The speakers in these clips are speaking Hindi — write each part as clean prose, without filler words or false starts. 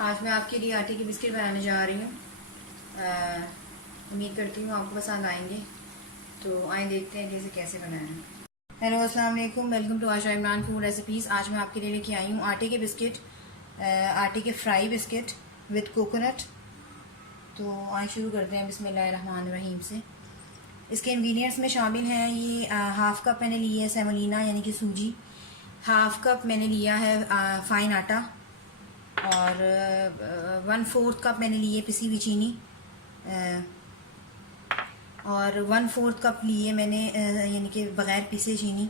आज मैं आपके लिए आटे की बिस्किट बनाने जा रही हूँ। उम्मीद करती हूँ आपको पसंद आएंगे। तो आए देखते हैं कि इसे कैसे बनाना है। हेलो, अस्सलाम वालेकुम, welcome to Asha Imran food recipes. आज मैं आपके लिए लेके आई हूँ आटे के बिस्किट, आटे के फ्राई बिस्किट विद कोकोनट। तो आए शुरू करते हैं बिस्मिल्लाहिर्रहमानिर्रहीम से। इसके इंग्रेडिएंट्स में शामिल हैं ये हाफ़ कप मैंने ली है सेमोलिना यानी कि सूजी, हाफ़ कप मैंने लिया है फ़ाइन आटा, और 1/4 कप मैंने लिए पिसी हुई चीनी, और 1/4 कप लिए मैंने यानी कि बग़ैर पिसे चीनी।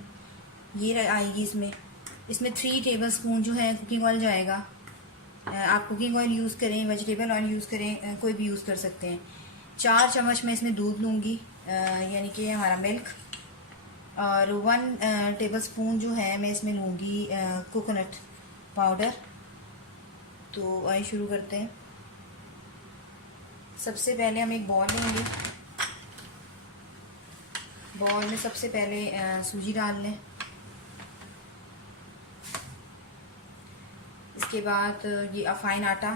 ये आएगी इसमें 3 टेबल स्पून जो है कुकिंग ऑयल जाएगा। आप कुकिंग ऑयल यूज़ करें, वेजिटेबल ऑयल यूज़ करें, कोई भी यूज़ कर सकते हैं। 4 चम्मच मैं इसमें दूध लूँगी, यानी कि हमारा मिल्क, और 1 टेबल स्पून जो है मैं इसमें लूँगी कोकोनट पाउडर। तो आइए शुरू करते हैं। सबसे पहले हम एक बॉल लेंगे। बॉल में सबसे पहले सूजी डाल लें। इसके बाद ये अफाइन आटा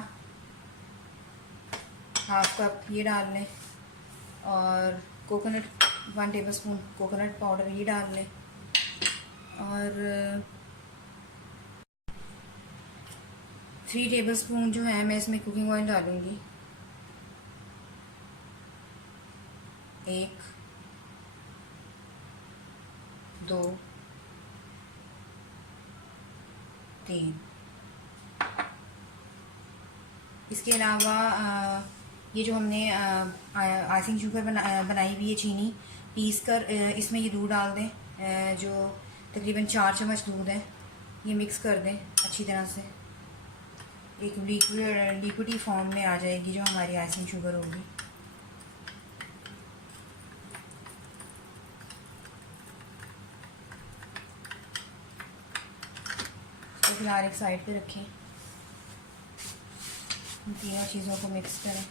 हाफ़ कप ये डाल लें, और coconut 1 table spoon coconut powder ये डाल लें, और 3 टेबल स्पून जो है मैं इसमें कुकिंग ऑयल डालूँगी। 1 2 3। इसके अलावा ये जो हमने आइसिंग शुगर बनाई हुई है चीनी पीस कर, इसमें ये दूध डाल दें, जो तकरीबन 4 चम्मच दूध है। ये मिक्स कर दें अच्छी तरह से, एक लिक्विडी फॉर्म में आ जाएगी जो हमारी आइसिंग शुगर होगी। तो फिलहाल एक साइड पे रखें, तीनों चीज़ों को मिक्स करें।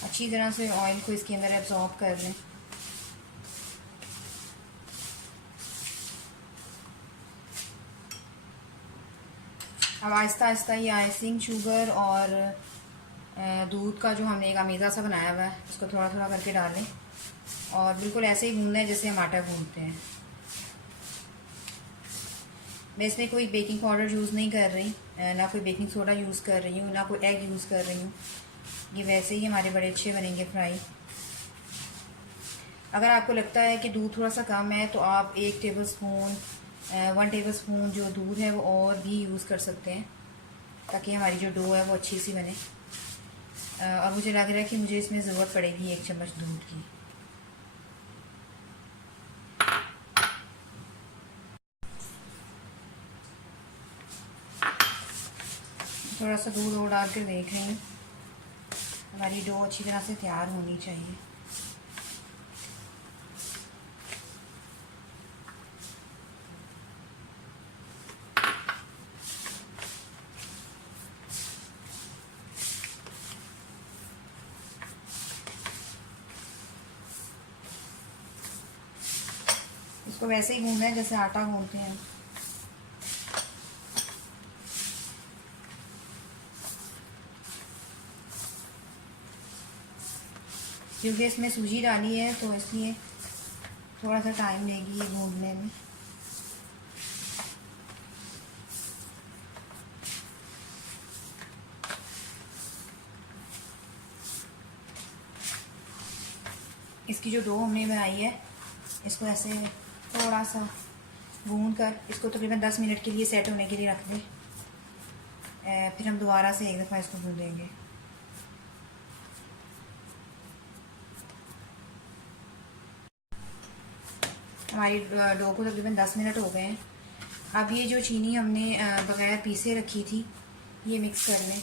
अच्छी तरह से ऑयल को इसके अंदर एब्जॉर्ब कर लें। अब आहिस्ता आहिस्ता ये आइसिंग शुगर और दूध का जो हमने एक अमेज़ा सा बनाया हुआ है उसको थोड़ा थोड़ा करके डालें, और बिल्कुल ऐसे ही गूंदना है जैसे हम आटा गूंदते हैं। मैं इसमें कोई बेकिंग पाउडर यूज़ नहीं कर रही, ना कोई बेकिंग सोडा यूज़ कर रही हूँ, ना कोई एग यूज़ कर रही हूँ। ये वैसे ही हमारे बड़े अच्छे बनेंगे फ्राई। अगर आपको लगता है कि दूध थोड़ा सा कम है तो आप 1 टेबल स्पून जो दूध है वो और भी यूज़ कर सकते हैं, ताकि हमारी जो डो है वो अच्छी सी बने। और मुझे लग रहा है कि मुझे इसमें ज़रूरत पड़ेगी 1 चम्मच दूध की। थोड़ा सा दूध और डाल कर देख रही हूँ। हमारी डो अच्छी तरह से तैयार होनी चाहिए। इसको वैसे ही गूंदना है जैसे आटा गूंदते हैं। क्योंकि इसमें सूजी डाली है तो इसलिए थोड़ा सा टाइम लेगी ये गूंदने में। इसकी जो डो हमने बनाई है इसको ऐसे थोड़ा सा गूंद कर इसको तकरीबन 10 मिनट के लिए सेट होने के लिए रख दें। फिर हम दोबारा से एक दफ़ा इसको गूंदेंगे। हमारी डो को तकरीबन 10 मिनट हो गए हैं। अब ये जो चीनी हमने बगैर पीसे रखी थी ये मिक्स कर लें।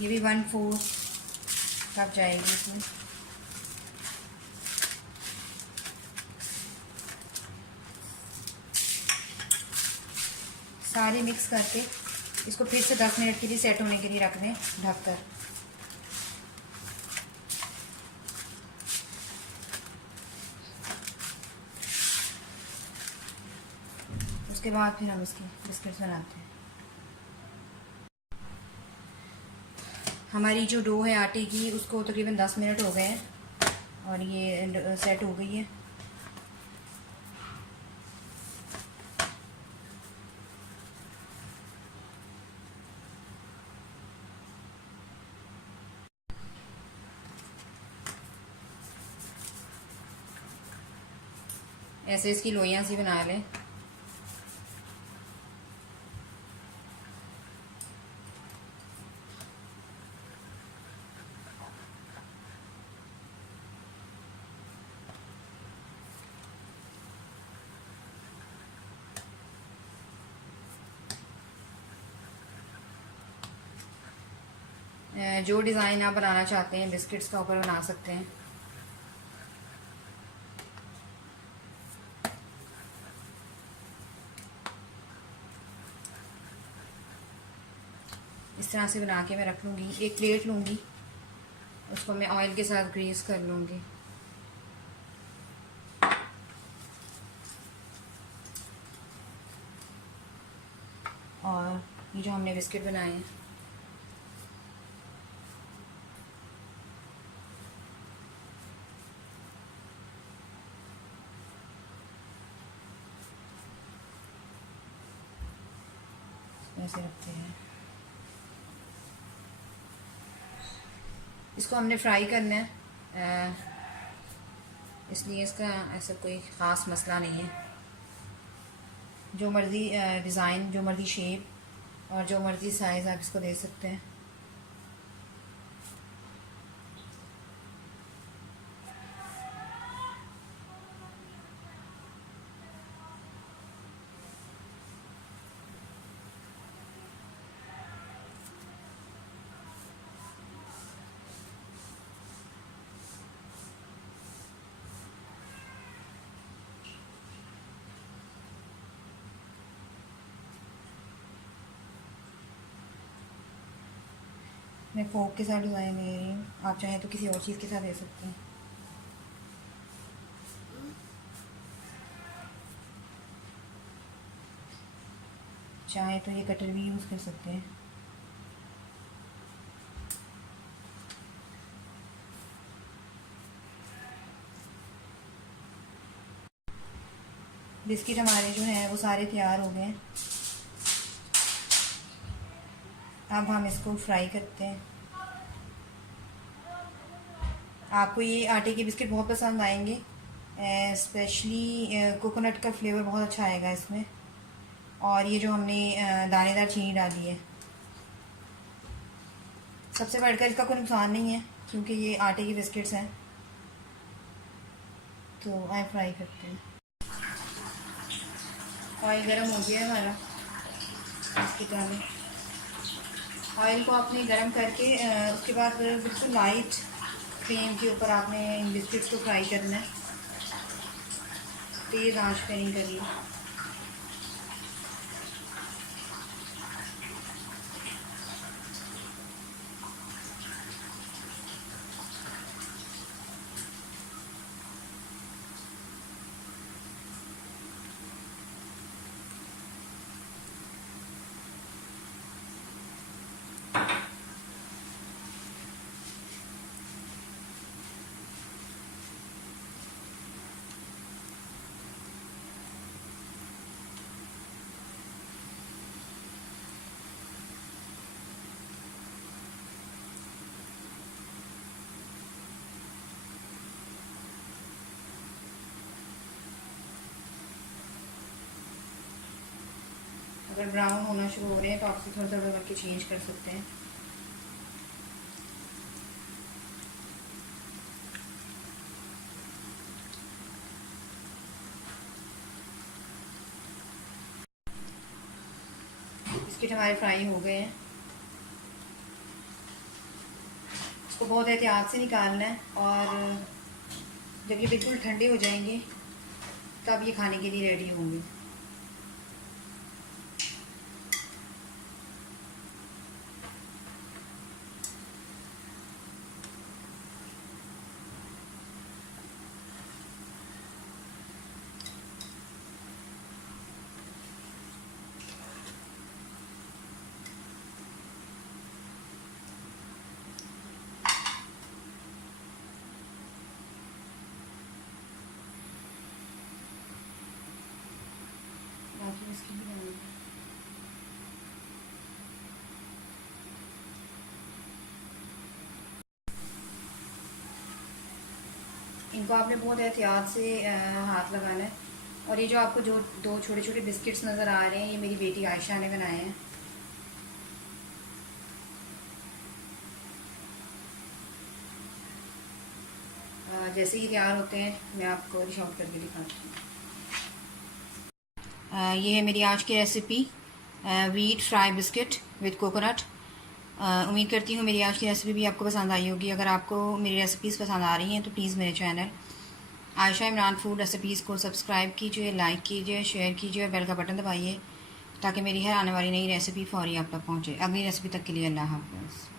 ये भी 1/4 कप जाएगी इसमें। सारे मिक्स करके इसको फिर से 10 मिनट के लिए सेट होने के लिए रख दें ढककर। उसके बाद फिर हम इसके बिस्किट्स बनाते हैं। हमारी जो डो है आटे की उसको तकरीबन 10 मिनट हो गए हैं और ये सेट हो गई है। ऐसे इसकी लोइयां सी बना लें। जो डिज़ाइन आप बनाना चाहते हैं बिस्किट्स का ऊपर बना सकते हैं। इस तरह से बना के मैं रख लूँगी। एक प्लेट लूँगी, उसको मैं ऑयल के साथ ग्रीस कर लूँगी। और ये जो हमने बिस्किट बनाए हैं ऐसे रखते हैं। इसको हमने फ्राई करना है, इसलिए इसका ऐसा कोई ख़ास मसला नहीं है। जो मर्ज़ी डिज़ाइन, जो मर्ज़ी शेप और जो मर्ज़ी साइज़ आप इसको दे सकते हैं। मैं फोक के साथ डिज़ाइन दे रही हूँ, आप चाहें तो किसी और चीज़ के साथ दे सकते हैं। चाहे तो ये कटर भी यूज़ कर सकते हैं। बिस्किट हमारे जो हैं वो सारे तैयार हो गए हैं। अब हम इसको फ्राई करते हैं। आपको ये आटे के बिस्किट बहुत पसंद आएंगे, स्पेशली कोकोनट का फ्लेवर बहुत अच्छा आएगा इसमें। और ये जो हमने दानेदार चीनी डाली है, सबसे बढ़कर इसका कोई नुकसान नहीं है क्योंकि ये आटे के बिस्किट्स हैं। तो आए फ्राई करते हैं। ऑयल गर्म हो गया है हमारा। इसकी तरह ऑयल को आपने गर्म करके उसके बाद बिल्कुल लाइट फ्लेम के ऊपर आपने इन बिस्किट्स को फ्राई करना है। तेज़ आंच पे नहीं करनी। अगर ब्राउन होना शुरू हो रहे हैं तो आप थोड़ा थोड़ा करके चेंज कर सकते हैं। बिस्किट हमारे फ्राई हो गए हैं। इसको बहुत एहतियात से निकालना है और जब ये बिल्कुल ठंडे हो जाएंगे तब ये खाने के लिए रेडी होंगे। बाकी बिस्किट भी बनाएंगे। इनको आपने बहुत एहतियात से हाथ लगाना है। और ये जो आपको जो दो छोटे छोटे बिस्किट्स नज़र आ रहे हैं, ये मेरी बेटी आयशा ने बनाए हैं। जैसे ही तैयार होते हैं मैं आपको डिश आउट करके दिखाती हूँ। ये है मेरी आज की recipe, wheat fry biscuit with coconut. उम्मीद करती हूँ मेरी आज की रेसिपी भी आपको पसंद आई होगी। अगर आपको मेरी रेसिपीज़ पसंद आ रही हैं तो प्लीज़ मेरे channel Ayesha Imran food recipes को सब्सक्राइब कीजिए, लाइक कीजिए, शेयर कीजिए और बेल का बटन दबाइए ताकि मेरी हर आने वाली नई रेसिपी फौरी आप तक पहुँचे। अगली रेसिपी तक के लिए अल्लाह हाफ़िज़।